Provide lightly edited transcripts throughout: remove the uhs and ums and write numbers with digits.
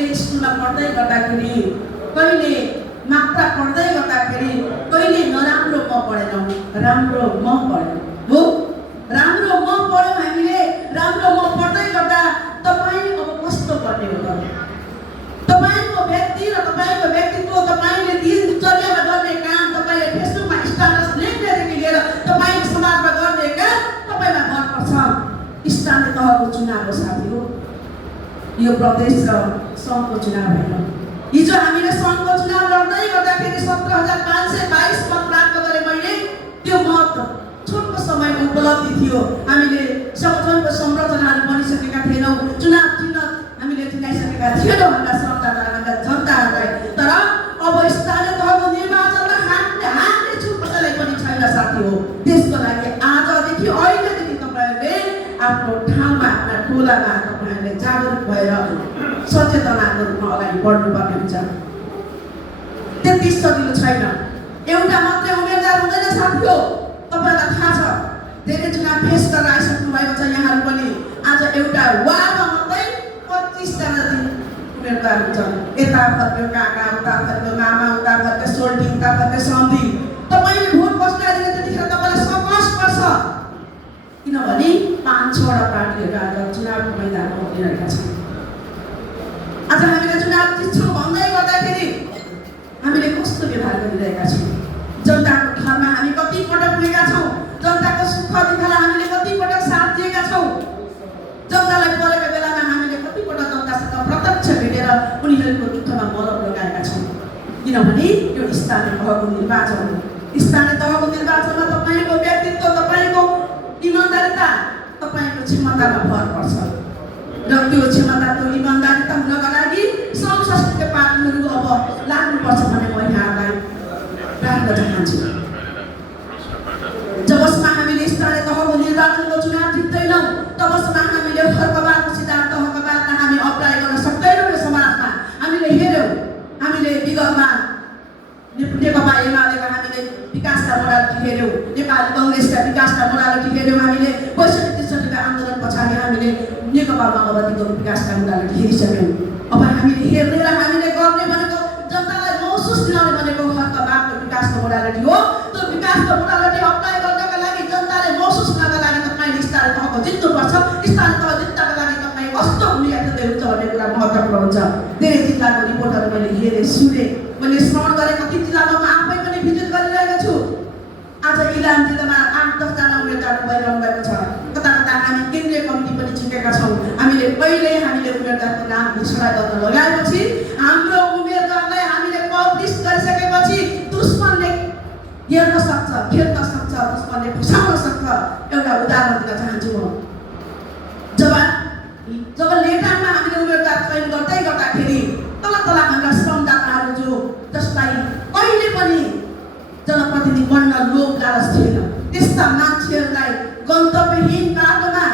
हामीले स्कुलमा पढ्दै गर्दाखेरि कहिले मात्रा पढ्दै गर्दाखेरि कहिले नराम्रो म पढेनौँ, राम्रो म पढ्यौँ हो। राम्रो म पढ्यौँ हामीले, राम्रो म पढ्दै गर्दा तपाईँ अब कस्तो गर्ने हो त? तपाईको व्यक्ति र तपाईको व्यक्तित्व, तपाईले दिनचर्यामा गर्ने काम, तपाईले फेसबुकमा स्ट्याटस लेख्नेदेखि लिएर तपाईले समाजमा गर्ने काम तपाईमा भर पर्छ। स्थानीय तहको चुनाव हो साथी हो, यो प्रदेश र सङ्घको चुनाव होइन। हिजो हामीले सङ्घको चुनाव लड्दै गर्दाखेरि 17,522 मत प्राप्त गरे मैले। त्यो मत छोटो समयको उपलब्धि थियो। हामीले सङ्गठनको संरचनाहरू बनिसकेका थिएनौँ, चुनाव चिन्ह हामीले चिनाइसकेका थिएनौँ हाम्रा जनताहरूलाई, जनताहरूलाई। तर अब स्थानीय तहको निर्वाचनमा हार्ने छु कसैलाई पनि छैन साथी हो। त्यसको लागि आजदेखि अहिलेदेखि तपाईँहरूले आफ्नो ठाउँमा, आफ्ना टोलामा तपाईँहरूले जागरुक भएर सचेतनाको रूपमा अगाडि बढ्नुपर्ने हुन्छ। त्यति सजिलो छैन, एउटा मात्रै उम्मेदवार हुँदैन साथी हो। तपाईँलाई थाहा छ, धेरै चुनाव फेस गरेर आइसक्नु भएको छ यहाँहरू पनि। आज एउटा वार्डमा मात्रै 25 जना उम्मेदवार हुन्छ। यता फर्क्यो काका, उता फर्क्यो मामा, उता फर्क्यो सोल्टी, उता फर्क्यो सम्धी। तपाईँले भोट बस्दाखेरि त्यतिखेर तपाईँलाई सकस पर्छ, किनभने 5-6वटा पार्टीहरू आज चुनावको मैदानमा उभिरहेका छन्। आज हामीले चुनाव जित्छौँ भन्दै गर्दाखेरि हामीले कस्तो व्यवहार गरिरहेका छौँ? जनताको घरमा हामी कति पटक पुगेका छौँ? जनताको सुख दुःखलाई हामीले कति पटक साथ दिएका छौँ? जनतालाई परेको बेलामा हामीले कति पटक जनतासँग प्रत्यक्ष भेटेर उनीहरूको दुःखमा मलम लगाएका छौँ। किनभने यो स्थानीय तहको निर्वाचन हो। स्थानीय तहको निर्वाचनमा तपाईँको व्यक्तित्व, तपाईँको इमान्दारिता, तपाईँको क्षमतामा भर पर्छ। र त्यो क्षमता, त्यो इमान्दारिता हुनका लागि सङ्घ संस्कृतिका पार्टीहरू अब लाग्नुपर्छ भन्ने म यहाँलाई राख्न चाहन्छु। जबसम्म हामीले स्थानीय तहको निर्वाचनको चुनाव जित्दैनौँ तबसम्म हामीले हकबादको सिद्धान्त, हकबादलाई हामी अप्लाई गर्न सक्दैनौँ। यो समाजमा हामीले हेऱ्यौँ, हामीले विगतमा नेकपा एमालेका हामीले विकासका मोडालिटी हेऱ्यौँ, नेपाली कङ्ग्रेसका विकासका मोडालिटी हेऱ्यौँ, हामीले 65-63 आन्दोलन पछाडि हामीले नेकपा माओवादीको विकासका मोडालिटी हेरिसक्यौँ। अब हामीले हेर्ने र हामीले गर्ने भनेको जनतालाई महसुस दिलाउने भनेको हकबादको विकासको मोडालिटी हो। त्यो विकासको मोडालिटी अप्लाई गर्नका लागि, जनताले महसुस हुनका लागि तपाईँले स्थानीय तहको जित्नुपर्छ। स्थानीय तह जित्नका लागि तपाईँ कस्तो भूमिका खेल्दै हुन्छ भन्ने कुरा महत्त्वपूर्ण हुन्छ। धेरै जिल्लाको रिपोर्टहरू मैले हेरेँ, सुनेँ, मैले श्रवण गरेँ। कति जिल्लामा म आफै पनि भिजिट गरिरहेको छु। आज इलाम जिल्लामा 8-10 जना उम्मेदवार भइरहनु भएको छ। कता कता हामी केन्द्रीय कमिटी पनि जितेका छौँ। हामीले पहिल्यै हामीले उम्मेदवारको नाम घोषणा गर्न लगाएपछि हाम्रो उम्मेदवारलाई हामीले पब्लिस गरिसकेपछि दुश्मनले हेर्न सक्छ, खेल्न सक्छ, दुश्मनले फसाउन सक्छ। एउटा उदाहरण दिन चाहन्छु म। जब लेटाङमा हामीले उम्मेदवार चयन गर्दै गर्दाखेरि तल हाम्रा श्रमदाताहरू जसलाई कहिले पनि जनप्रतिनिधि बन्न लोभ लालच थिएन, त्यस्ता मान्छेहरूलाई गन्तव्यहीन बाटोमा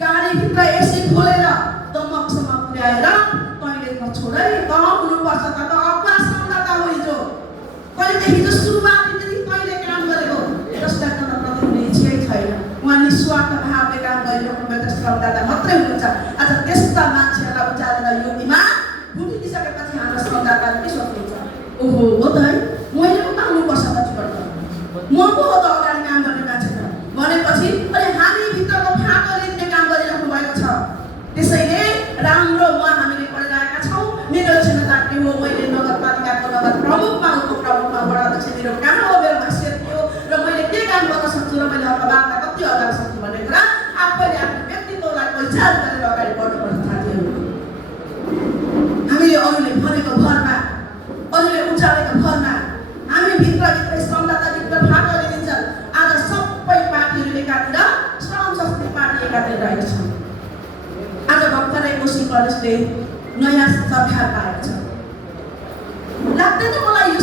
गाडीभित्र एसी खोलेर दमकसम्म पुर्याएर कहिले नछोडै कहाँ हुनुपर्छ त अगुवा श्रमदाता हो। हिजो हिजो सुरुवातदेखि कहिले काम गरेको जसलाई जनप्रतिनिधि छैन, उहाँ निस्वार्थ भावले काम गरिरहेको श्रमदाता मात्रै हुनुहुन्छ। आज त्यस्ता मान्छेहरूलाई उचालेर युक्तिमा भुटिदिसकेपछि हाम्रो श्रमदाताले के सोच्नुहुन्छ? ओहो हो त है, मैले पो पाउनुपर्छ कतिपल्ट, म पो हो त अगाडि काम गर्ने मान्छे त भनेपछि अनि हामी भित्रको फाँटोले दिने काम गरिराख्नु भएको छ। त्यसैले राम्रो म हामीले पढिरहेका छौँ। मेरो क्षमता के हो? मैले नगरपालिकाको नगर प्रमुखमा, उपप्रमुखमा, वडा अध्यक्ष मेरो कहाँ हो, मेरो हैसियत के हो र मैले के काम गर्न सक्छु र मैले हकबादलाई कति अगाडि सक्छु भन्ने कुरा आफैले आफ्नो व्यक्तित्वलाई पहिचान गरेर अगाडि बढ्नुपर्छ साथीहरू। हामीले अरूले भनेको भरमा, अरूले उचालेको भरमा हामी भित्रभित्रै श्रमदाताभित्र फाटोले दिन्छन्। आज सबै पार्टीहरू एकातिर, श्रम संस्कृति पार्टी एकातिर रहेको छ। आज भर्खरै कोशी प्रदेशले नयाँ सरकार पाएको छ। लाग्दैन मलाई यो